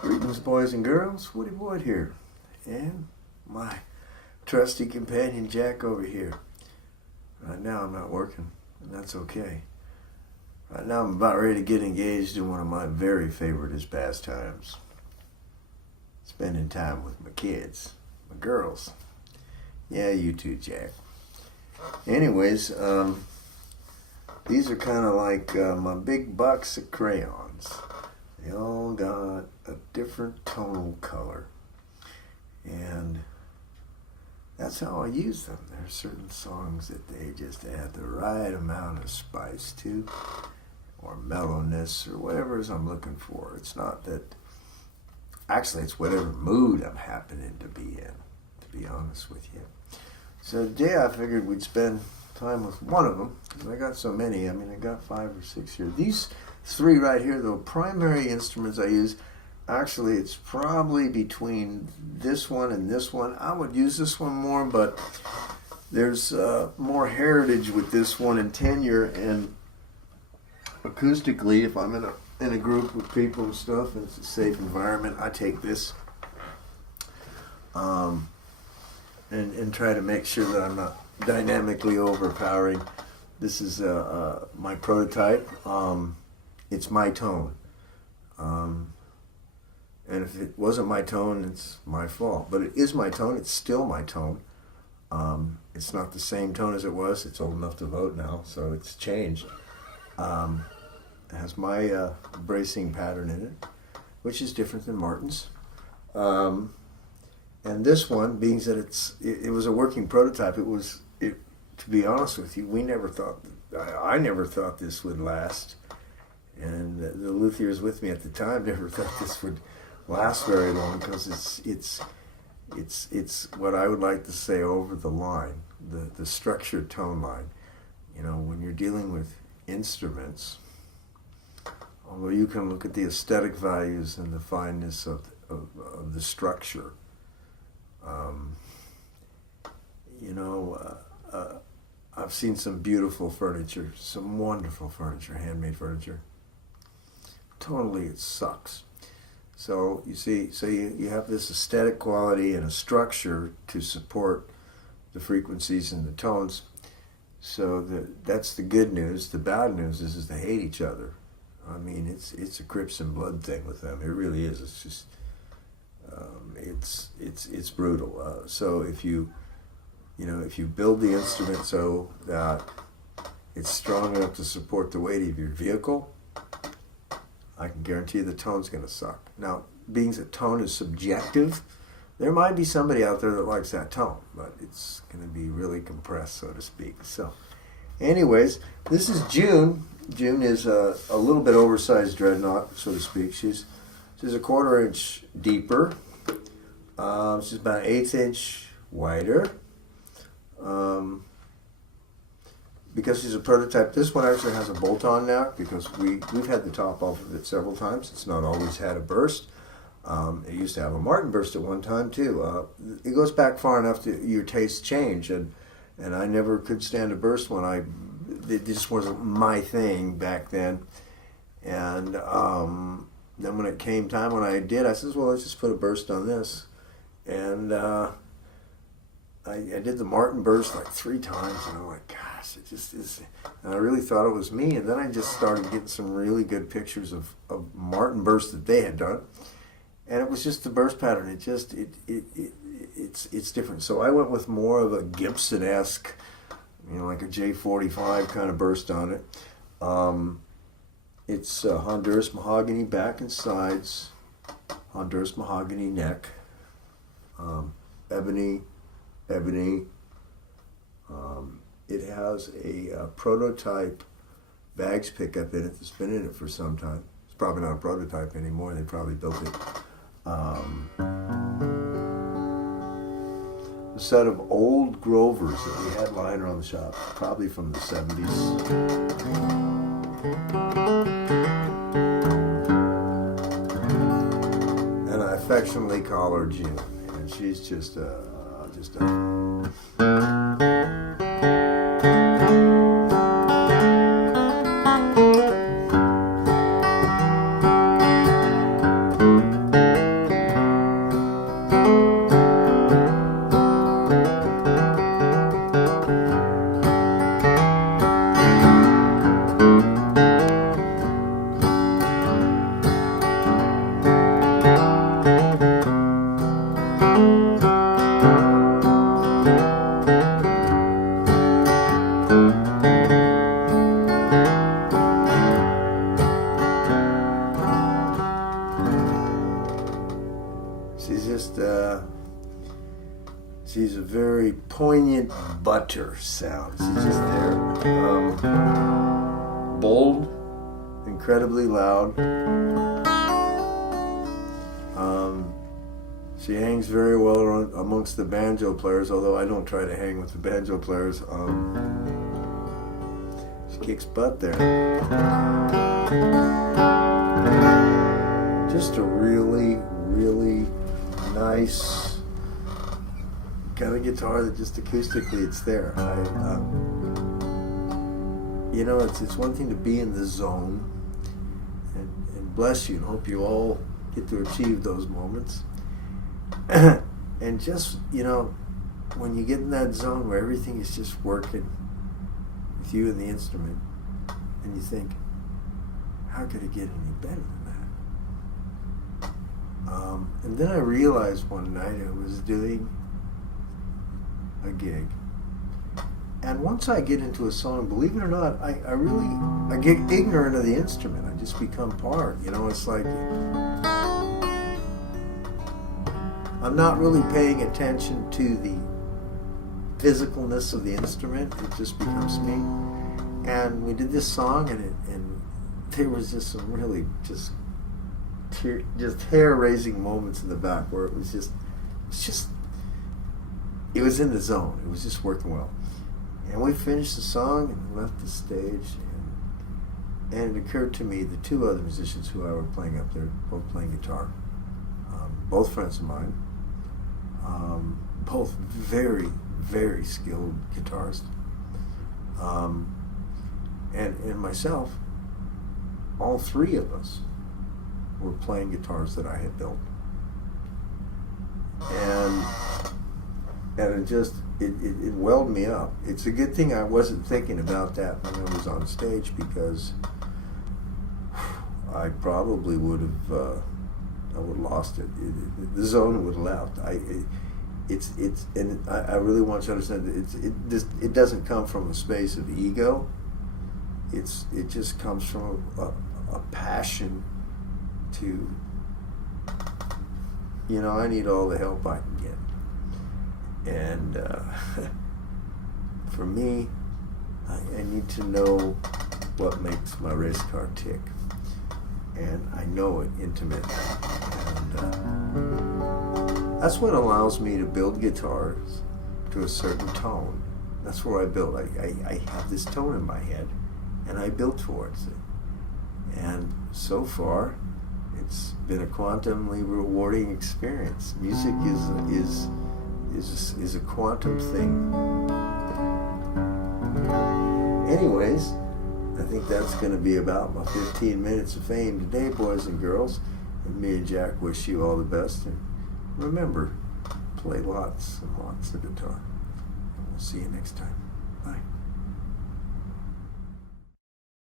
Greetings, boys and girls. Woody Boyd here, and my trusty companion Jack over here. Right now I'm not working, and that's okay. Right now I'm about ready to get engaged in one of my very favorite pastimes. Spending time with my kids, my girls. Yeah, you too, Jack. Anyways, these are kind of like my big box of crayons. They all got a different tonal color, and that's how I use them. There are certain songs that they just add the right amount of spice to, or mellowness, or whatever it is I'm looking for. It's not that, actually it's whatever mood I'm happening to be in, to be honest with you. So today I figured we'd spend time with one of them, because I got so many. I mean, I got 5 or 6 here. These 3 right here, though, primary instruments I use. Actually, it's probably between this one and this one. I would use this one more, but there's more heritage with this one and tenure. And acoustically, if I'm in a group with people and stuff, and it's a safe environment, I take this and try to make sure that I'm not dynamically overpowering. This is my prototype. It's my tone. And if it wasn't my tone, it's my fault. But it is my tone. It's still my tone. It's not the same tone as it was. It's old enough to vote now, so it's changed. It has my bracing pattern in it, which is different than Martin's. And this one, being that it was a working prototype, to be honest with you, I never thought this would last. And the luthiers with me at the time never thought this would last very long, because it's what I would like to say over the line, the structured tone line. You know, when you're dealing with instruments, although you can look at the aesthetic values and the fineness of the structure, I've seen some beautiful furniture, some wonderful furniture, handmade furniture. Totally, it sucks. So you see, you have this aesthetic quality and a structure to support the frequencies and the tones. So that's the good news. The bad news is they hate each other. I mean, it's a Crips and Blood thing with them. It really is. It's just it's brutal. So if you build the instrument so that it's strong enough to support the weight of your vehicle, I can guarantee the tone's going to suck. Now, being that tone is subjective, there might be somebody out there that likes that tone, but it's going to be really compressed, so to speak. So, anyways, this is June. June is a little bit oversized dreadnought, so to speak. She's a 1/4 inch deeper. She's about 1/8 inch wider. Because she's a prototype, this one actually has a bolt-on now, because we've had the top off of it several times. It's not always had a burst. It used to have a Martin burst at one time too. It goes back far enough that your tastes change, and I never could stand a burst it just wasn't my thing back then. And then when it came time when I did, I said, well, let's just put a burst on this. And I did the Martin burst like 3 times, and I'm like, gosh, it just is. And I really thought it was me. And then I just started getting some really good pictures of Martin bursts that they had done, and it was just the burst pattern. It's different. So I went with more of a Gibson-esque, like a J45 kind of burst on it. It's Honduras mahogany back and sides, Honduras mahogany neck, ebony. It has a prototype bags pickup in it that's been in it for some time. It's probably not a prototype anymore. They probably built it. A set of old Grovers that we had lying around the shop, probably from the 70s. And I affectionately call her June, and she's just a She's a very poignant butter sound. She's just there. Bold, incredibly loud. She hangs very well amongst the banjo players, although I don't try to hang with the banjo players. She kicks butt there. Just a really, really nice kind of guitar that just acoustically it's there. It's one thing to be in the zone, and bless you, and hope you all get to achieve those moments. And just, when you get in that zone where everything is just working with you and the instrument, and you think, how could it get any better than that? And then I realized one night I was doing a gig, and once I get into a song, believe it or not, I get ignorant of the instrument. I just become part. It's like I'm not really paying attention to the physicalness of the instrument. It just becomes me. And we did this song, and there was just some really just hair-raising moments in the back where it was in the zone. It was just working well. And we finished the song and left the stage, and it occurred to me the two other musicians who I were playing up there, both playing guitar, both friends of mine, both very, very skilled guitarists, and myself, all three of us were playing guitars that I had built. And it welled me up. It's a good thing I wasn't thinking about that when I was on stage, because I probably would have lost it. The zone would have left. I really want you to understand that it doesn't come from a space of ego. It just comes from a passion to, I need all the help I can get. And for me, I need to know what makes my race car tick. And I know it intimately. And that's what allows me to build guitars to a certain tone. That's where I build. I have this tone in my head, and I build towards it. And so far, it's been a quantumly rewarding experience. Music is a quantum thing. Anyways, I think that's going to be about my 15 minutes of fame today, boys and girls. And me and Jack wish you all the best. And remember, play lots and lots of guitar. And we'll see you next time.